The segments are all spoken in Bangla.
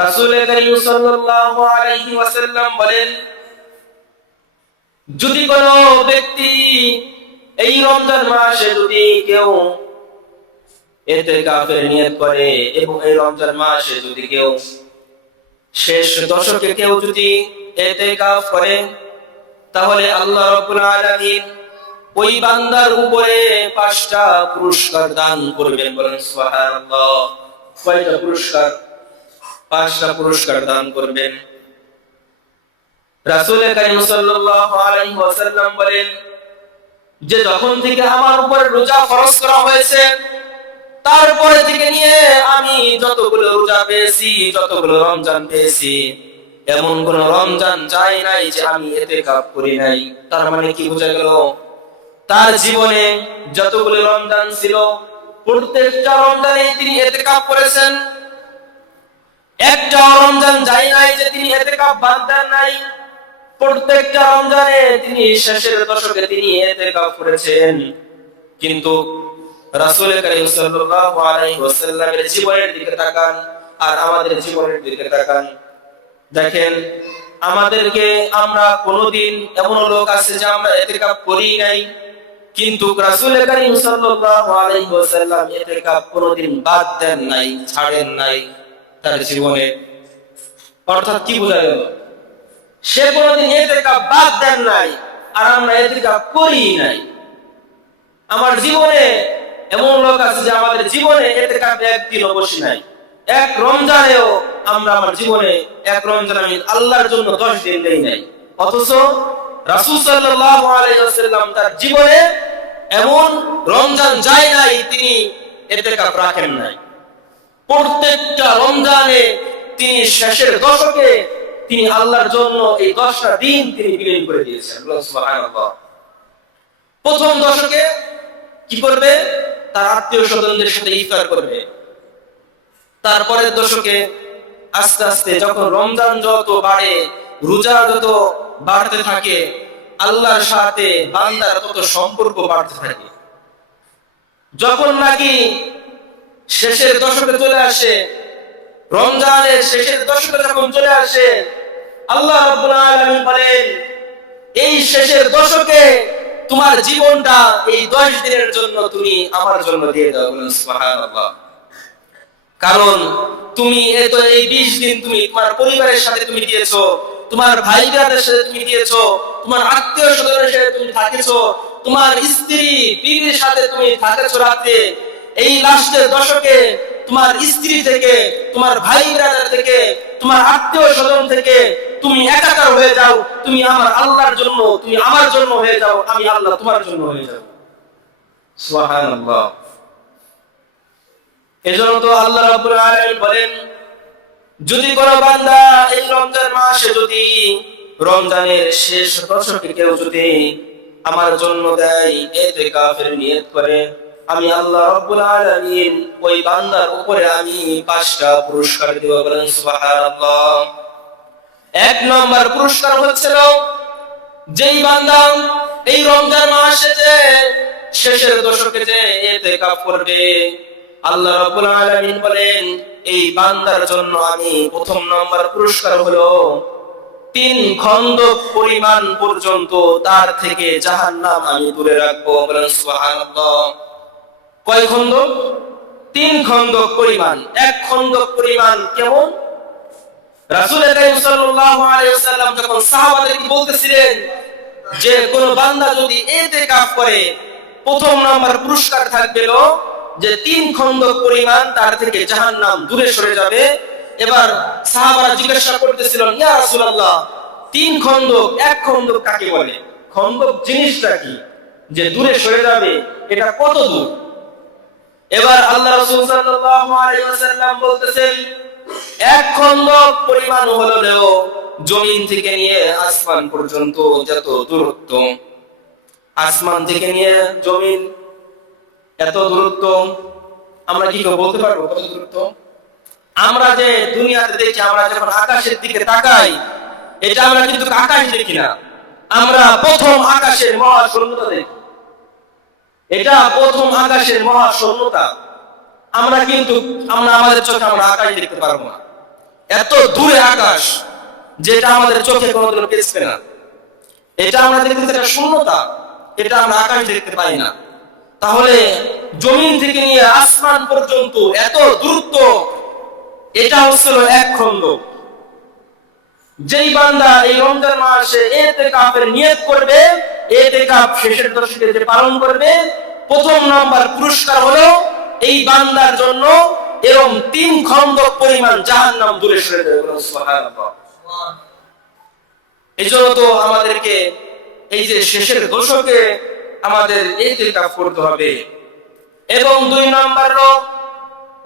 রাসূল করিম সাল্লাল্লাহু আলাইহি ওয়াসাল্লাম বলেন, যদি কোনো ব্যক্তি এই রমজান মাসে যদি কেউ ইতিকাফের নিয়ত করে এবং এই রমজান মাসে যদি কেউ শেষ দশকে কেউ যদি ইতিকাফ করে, তাহলে আল্লাহ রাব্বুল আলামিন ওই বান্দার উপরে 5টা পুরস্কার দান করবেন। বলেন সুবহানাল্লাহ। কয়টা পুরস্কার? 5টা পুরস্কার দান করবেন। রাসূল করিম সাল্লাল্লাহু আলাইহি ওয়াসাল্লাম বলেন যে যখন থেকে আমার উপর রোজা ফরজ করা হয়েছে, তারপরে থেকে নিয়ে আমি যতগুলো রোজা পেয়েছি, যতগুলো রমজান পেয়েছি, এমন কোন রমজান যায় নাই যে আমি ইতিকাফ করি নাই। তার মানে কি বোঝা গেল? তার জীবনে যতগুলো রমজান ছিল, প্রত্যেকটা রমজানে তিনি ইতিকাফ করেছেন। একটা রমজান যায় নাই যে তিনি ইতিকাফ বাদ দেন নাই। প্রত্যেকটা রমজানে তিনি শেষের দশকে তিনি ইতিকাফ করেছেন। কিন্তু রাসূল করিম সাল্লাল্লাহু আলাইহি ওয়াসাল্লামের জীবনের দিকে তাকান আর আমাদের জীবনের দিকে তাকান, দেখেন আমাদেরকে আমরা কোনদিন এমন লোক আছে যে আমরা ইতিকাফ করি নাই, কিন্তু রাসূল করিম সাল্লাল্লাহু আলাইহি ওয়াসাল্লাম ইতিকাফ কোনদিন বাদ দেন নাই, ছাড়েন নাই তার জীবনে। অর্থাৎ কি বোঝা গেল? সে কোনদিন ইতিকাফ বাদ দেন নাই আর আমরা ইতিকাফ করি নাই। আমার জীবনে এমন লোক আছে যে আমাদের জীবনে ইতিকাফে একদিনও বসি নাই, এক রমজানেও আমরা আমার জীবনে এক রমজান আমি আল্লাহর জন্য 10 দিন দেই নাই। অথচ রাসূল সাল্লাল্লাহু আলাইহি ওয়াসাল্লাম তার জীবনে এমন রমজান যায় নাই তিনি ইতিকাফ রাখেন নাই। প্রত্যেকটা রমজানে তিনি শেষের দশকে তিনি আল্লাহর জন্য এই 10টা দিন তিনি বিলীন করে দিয়েছেন। সুবহানাল্লাহ। প্রথম দশকে কি করবে? তার আত্মীয় স্বজনদের সাথে ইফতার করবে। তারপরের দশকে আস্তে আস্তে যখন রমজান যত বাড়ে, রোজা যত বাড়তে থাকে, আল্লাহর সাথে বান্দার তত সম্পর্ক বাড়তে থাকে। যখন নাকি শেষের দশকে চলে আসে, রমজানের শেষের দশকে যখন চলে আসে, আল্লাহ রাব্বুল আলামিন বলেন এই শেষের দশকে তোমার জীবনটা এই 10 দিনের জন্য তুমি আমার জন্য দিয়ে দাও। সুবহানাল্লাহ। কারণ তুমি এই 20 দিন তুমি তোমার পরিবারের সাথে তুমি দিয়েছো, তোমার ভাই বোনদের সাথে তুমি দিয়েছো, তোমার আত্মীয় স্বজনের সাথে তুমি থাকিছো, তোমার স্ত্রী বিবির সাথে তুমি থাকেছো রাতে। এই লাস্টের দশকে তোমার স্ত্রী থেকে, তোমার ভাই বোনদের থেকে, তোমার আত্মীয় স্বজন থেকে তুমি একাকার হয়ে যাও। তুমি আমার আল্লাহর জন্য, তুমি আমার জন্য হয়ে যাও, আমি আল্লাহ তোমার জন্য হয়ে যাব। সুবহানাল্লাহ। এজন্য তো আল্লাহ রাব্বুল আলামিন বলেন, যদি কোনো বান্দা এই রমজান মাসে যদি রমজানের শেষ দশকে কেউ যদি আমার জন্য দেয়, ইতিকাফের নিয়ত করে, আমি আল্লাহ রাব্বুল আলামিন ওই বান্দার উপরে আমি 5টা পুরস্কার দেব। বলেন সুবহানাল্লাহ। 1 নম্বর পুরস্কার হচ্ছে যেই বান্দা এই রমজান মাসে যে শেষের দশকে যে ইতিকাফ করবে, আল্লাহ রাব্বুল আলামিন বলেন এই বান্দার জন্য আমি প্রথম নম্বর পুরস্কার হলো 3 খন্দক পরিমাণ পর্যন্ত তার থেকে জাহান্নাম আমি দূরে রাখবো। বলেন সুবহানাল্লাহ। কয় খন্দক? 3 খন্দক পরিমাণ। 1 খন্দক পরিমাণ কেমন? রাসূল করিম সাল্লাল্লাহু আলাইহি ওয়াসাল্লাম যখন সাহাবাদেরকে বলতেছিলেন যে কোন বান্দা যদি ইতিকাফ করে, প্রথম নাম্বার পুরস্কার থাকবে যে 3 খন্দক পরিমাণ তার থেকে জাহান্নাম দূরে সরে যাবে। এবার সাহাবারা জিজ্ঞাসা করতেছিলেন, ইয়া রাসূলুল্লাহ 3 খন্দক, 1 খন্দক কাকে বলে? খন্দক জিনিসটা কি যে দূরে সরে যাবে, এটা কত দূর? এবার আল্লাহ রাসূল সাল্লাল্লাহু আলাইহি ওয়াসাল্লাম বলতেছেন 1 খন্দক পরিমাণ হলো জমিন থেকে নিয়ে আসমান পর্যন্ত যত দূরত্ব, আসমান থেকে নিয়ে জমিন এত দূরত্ব। আমরা কি বলতে পারবো কত দূরত্ব? আমরা যে দুনিয়াতে দেখি, আমরা যখন আকাশের দিকে তাকাই, এটা আমরা কিন্তু আকাশ দেখি না, আমরা প্রথম আকাশের মহাশূন্যতা দেখি। এটা প্রথম আকাশের মহাশূন্যতা। আমরা কিন্তু আমাদের চোখে আমরা আকাশ দেখতে পারবো না। এত দূরে আকাশ যেটা আমাদের চোখে কোনোদিন পেছবে না। এটা আমরা দেখতে একটা শূন্যতা, এটা আমরা আকাশ দেখতে পাই না। তাহলে জমিন থেকে নিয়ে আসমান পর্যন্ত এত দূরত্ব, এটা হচ্ছিল এক খন্ড। যেই বান্দা এই রমজান মাসে ইতিকাফের নিয়ত করবে, ইতিকাফ শেষের দশকে যে পালন করবে, প্রথম নাম্বার পুরস্কার হলো এই বান্দার জন্য এরকম 3 খন্ডক পরিমাণ জাহান্নাম দূরে সরে যাবে। সুবহানাল্লাহ। এই জন্য তো আমাদেরকে এই যে শেষের দশকে আমাদের ইতিকাফ করতে হবে। এবং 2 নাম্বার হলো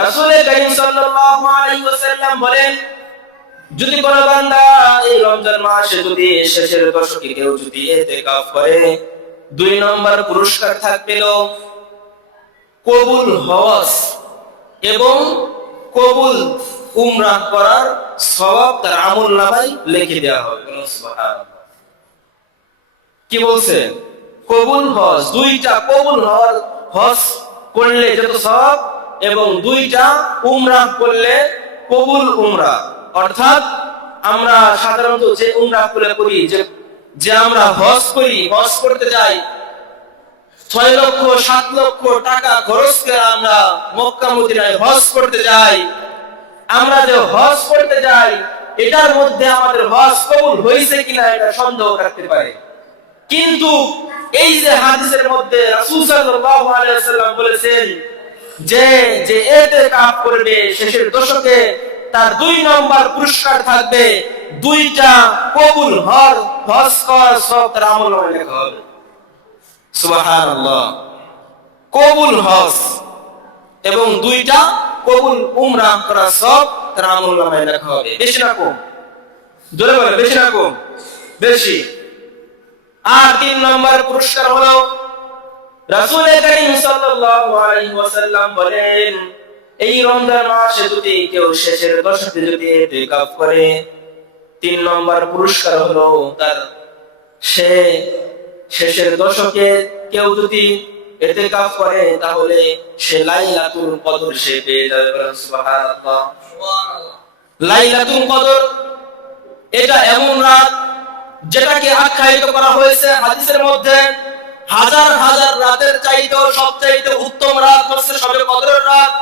রাসূল কারীম সাল্লাল্লাহু আলাইহি ওয়াসাল্লাম বলেন, যদি কোনো বান্দা এই রমজান মাসে যদি শেষের দশকে কেউ যদি ইতিকাফ করে, 2 নম্বর পুরস্কার থাকবে কবুল হজ এবং কবুল উমরাহ করার সওয়াব তার আমলনামায় লিখে দেওয়া হবে। সুবহানাল্লাহ। কি বলছে? কবুল হজ, 2টা কবুল হজ করলে যত সওয়াব, এবং 2টা উমরাহ করলে কবুল উমরাহ। অর্থাৎ আমরা সাধারণত যে উমরাহ করি, যে আমরা হজ করি, হজ করতে যাই, 6 লক্ষ 7 লক্ষ টাকা খরচ করে আমরা মক্কা মদিনায় হজ করতে যাই। আমরা যে হজ করতে যাই, এটার মধ্যে আমাদের হজ কবুল হয়েছে কিনা এটা সন্দেহ রাখতে পারে। কিন্তু এই যে হাদিসের মধ্যে রাসূল সাল্লাল্লাহু আলাইহি ওয়াসাল্লাম বলেছেন যে ইতিকাফ করবে শেষের দশকে, তার 2 নম্বর পুরস্কার থাকবে 2টা কবুল হজ করার সওয়াব তার আমলনামায় লেখা হবে। সুবহানাল্লাহ। কবুল হজ এবং 2টা কবুল উমরাহ করার সওয়াব তার আমলনামায় লেখা হবে। বেশি না কম? জোরে বলে, বেশি না কম? বেশি। আর 3 নম্বর পুরস্কার হলো রাসূল কারীম সাল্লাল্লাহু আলাইহি ওয়াসাল্লাম বলেন, এই রমজান মাসে যদি কেউ শেষের দশকে যদি ইতিকাফ করে, 3 নম্বর পুরস্কার হলো তার সে শেষের দশকে কেউ যদি ইতিকাফ করে, তাহলে সে লাইলাতুল কদর সে পেয়ে যাবে। সুবহানাল্লাহ। লাইলাতুল কদর এটা এমন রাত যেটাকে আখ্যায়িত করা হয়েছে হাদিসের মধ্যে, হাজার হাজার রাতের চাইতেও সবচাইতে উত্তম রাত হচ্ছে শবে কদরের রাত।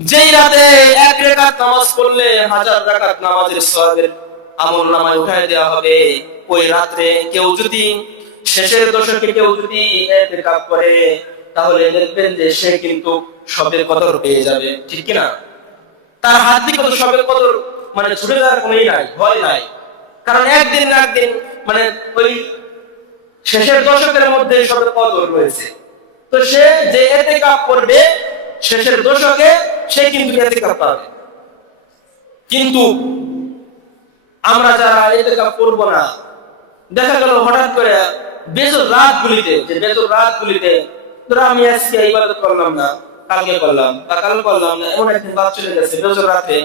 যেই রাতে 1 রাকাত নামাজ পড়লে 1000 রাকাত নামাজের সওয়াবের আমলনামায় উঠায় দেওয়া হবে। ওই রাতে কেউ যদি শেষের দশকে কেউ যদি ইতিকাফ করে, তাহলে দেখবেন যে সে কিন্তু শবে কদর পেয়ে যাবে। ঠিক কি না? তার হাত থেকে তো শবে কদর মানে ছুটে যাওয়ার কোনোই নাই, ভয় নাই। কারণ একদিন না একদিন মানে ওই শেষের দশকের মধ্যে শবে কদর রয়েছে। তো সে যে ইতিকাফ করবে শেষের দশকে, সে কিন্তু ইতিকাফ পাবে। কিন্তু আমরা যারা ইতিকাফ করব না, দেখা গেল হঠাৎ করে বেজর রাতগুলিতে ধরো আমি আজকে ইবাদত করলাম না, কালকে করলাম বা কাল করলাম না, এমন একদিন বাদ চলে গেছে বেজর রাতে,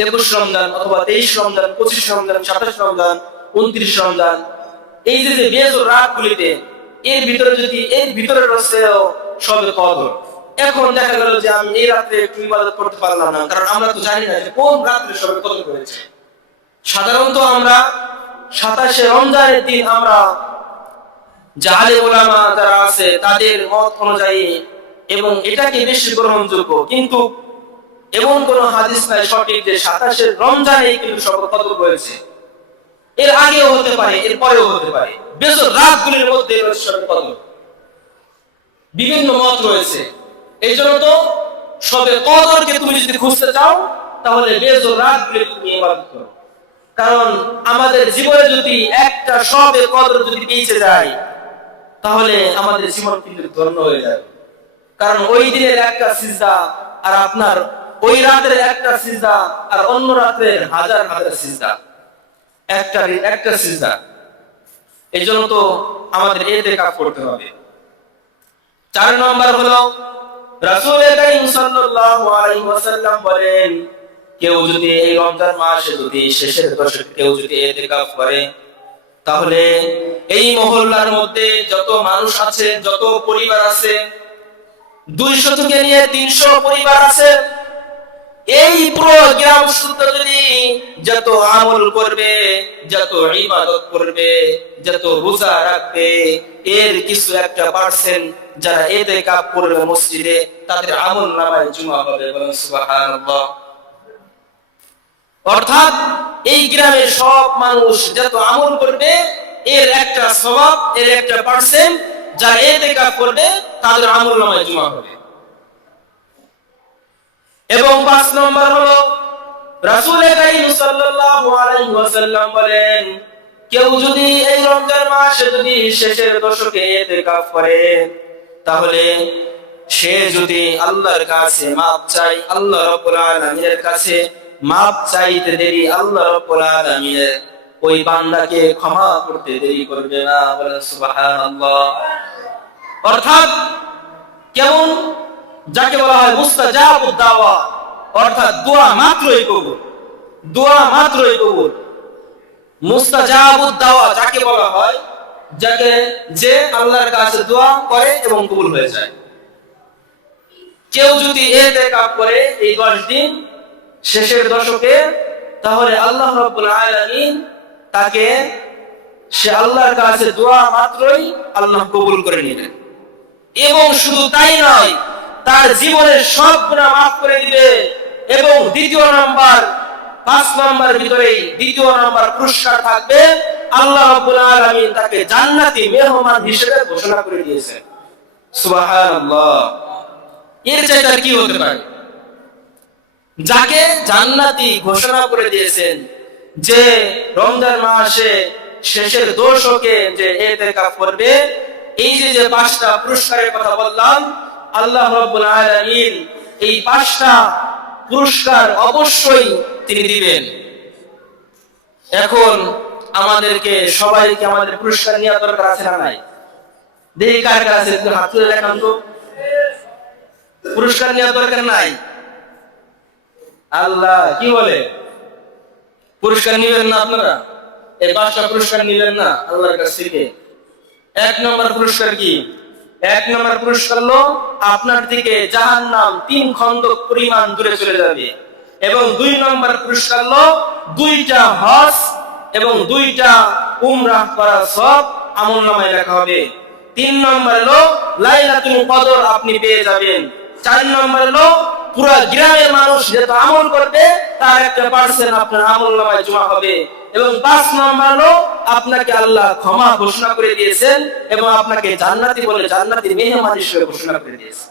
21 রমজান অথবা 23 রমজান, 25 রমজান, 27 রমজান, 29 রমজান, এই যে বেজর রাতগুলিতে এর ভিতরে রয়েছে শবে কদর। এখন দেখা গেল যে আমি এই রাতে একটু ইবাদত করতে পারলাম না, কারণ আমরা তো জানি না যে কোন রাতে শবে কদর রয়েছে। সাধারণত আমরা 27 রমজানের দিন আমরা জাহেলে উলামা যারা আছে তাদের মত অনুযায়ী, এবং এটাকে বেশি গ্রহণযোগ্য, কিন্তু এমন কোন হাদিস নাই সঠিক যে 27 রমজানেই কিন্তু শবে কদর রয়েছে। এর আগেও হতে পারে, এর পরেও হতে পারে। বেজর রাতগুলির মধ্যে রয়েছে শবে কদর। বিভিন্ন মত রয়েছে। এই জন্য তো শবে কদরকে তুমি যদি খুঁজতে চাও, তাহলে বেজর রাতগুলি তুমি ইবাদত করো। কারণ আমাদের জীবনে যদি একটা শবে কদর যদি পেয়ে যায়, তাহলে আমাদের জীবন কিন্তু ধন্য হয়ে যাবে। কারণ ওই দিনের একটা সিজদা আর আপনার ওই রাতের একটা সিজদা আর অন্য রাতের হাজার হাজার সিজদা, একটা সিজদা। এই জন্য তো আমাদের ইতিকাফ করতে হবে। 4 নম্বর হলো রাসূল কারীম সাল্লাল্লাহু আলাইহি ওয়াসাল্লাম বলেন, কেউ যদি এই রমজান মাসে যদি শেষের দশকে কেউ যদি ইতিকাফ করে, তাহলে এই মহল্লার মধ্যে যত মানুষ আছে, যত পরিবার আছে, 200 থেকে নিয়ে 300 পরিবার আছে, এই পুরো গ্রাম শুদ্ধ যদি যত আমল করবে, যত ইবাদত করবে, যত রোজা রাখবে, এর কিছু একটা পার্সেন্ট যারা ইতিকাফ করবে মসজিদে, তাদের আমল নামায় জমা হবে। বলেন সুবহানাল্লাহ। অর্থাৎ এই গ্রামের সব মানুষ যত আমল করবে, এর একটা সওয়াব, এর একটা পার্সেন্ট যারা ইতিকাফ করবে তাদের আমল নামায় জমা হবে। এবং 5 নম্বর হলো রাসূল কারীম সাল্লাল্লাহু আলাইহি ওয়াসাল্লাম বলেন, কেউ যদি এই রমজান মাসে যদি শেষের দশকে ইতিকাফ করে, তাহলে সে যদি আল্লাহর কাছে মাপ চায়, আল্লাহ রাব্বুল আলামিনের কাছে মাপ চাইতে দেরি আল্লাহ রাব্বুল আলামিন ওই বান্দাকে ক্ষমা করতে দেরি করবে না। বলেন সুবহানাল্লাহ। অর্থাৎ কেমন, যাকে বলা হয় মুস্তাজাবুদ দাওয়া, অর্থাৎ দোয়া মাত্রই কবুল, দোয়া মাত্রই কবুল। মুস্তাজাবুদ দাওয়া যাকে বলা হয়, যাকে যে আল্লাহর কাছে দোয়া করে এবং কবুল হয়ে যায়। কেউ যদি ইতিকাফ করে এই 10 দিন শেষের দশকে, তাহলে আল্লাহ রাব্বুল আলামিন তাকে, সে আল্লাহর কাছে দোয়া মাত্রই আল্লাহ কবুল করে নেবেন। এবং শুধু তাই নয়, তার জীবনের সব গুনাহ মাফ করে দিবে। এবং দ্বিতীয় নাম্বার, 5 নম্বর ভিতরেই দ্বিতীয় নাম্বার পুরস্কার থাকবে, আল্লাহ রাব্বুল আলামিন তাকে জান্নাতি মেহমান হিসেবে ঘোষণা করে দিয়েছেন। সুবহানাল্লাহ। এর চাইতে আর কি হতে পারে? যাকে জান্নাতি ঘোষণা করে দিয়েছেন, যে রমজান মাসে শেষের দশকে যে ইতিকাফ করবে, এই যে 5টা পুরস্কারের কথা বললাম, আল্লাহ রাব্বুল আলামিন এই 5টা পুরস্কার অবশ্যই তিনি দিবেন। এখন আমাদেরকে সবাইকে আমাদের পুরস্কার নেওয়া দরকার আছে না নাই? দেখি কার কার আছে, একটু হাত তুলে দেখান তো। পুরস্কার নেওয়া দরকার নাই? আল্লাহ কি বলে, পুরস্কার নিবেন না আপনারা? এই 5টা পুরস্কার নিবেন না আল্লাহর কাছ থেকে? 1 নম্বর পুরস্কার কি? 1 নম্বর পুরস্কার হলো আপনার থেকে জাহান্নাম 3 খন্দক পরিমাণ দূরে চলে যাবে। এবং 2 নম্বর পুরস্কার হলো 2টা হজ এবং 2টা উমরাহ করা সব আমলনামায় লেখা হবে। 3 নম্বর হলো লাইলাতুল কদর আপনি পেয়ে যাবেন। 4 নম্বর হলো পুরো গ্রামের মানুষ যত আমল করবে তার একটা পার্সেন্ট আপনার আমলনামায় জমা হবে। এবং 5 নম্বর হলো আপনাকে আল্লাহ ক্ষমা ঘোষণা করে দিয়েছেন এবং আপনাকে জান্নাতি বলে জান্নাতি মেহমান হিসেবে ঘোষণা করে দিয়েছেন।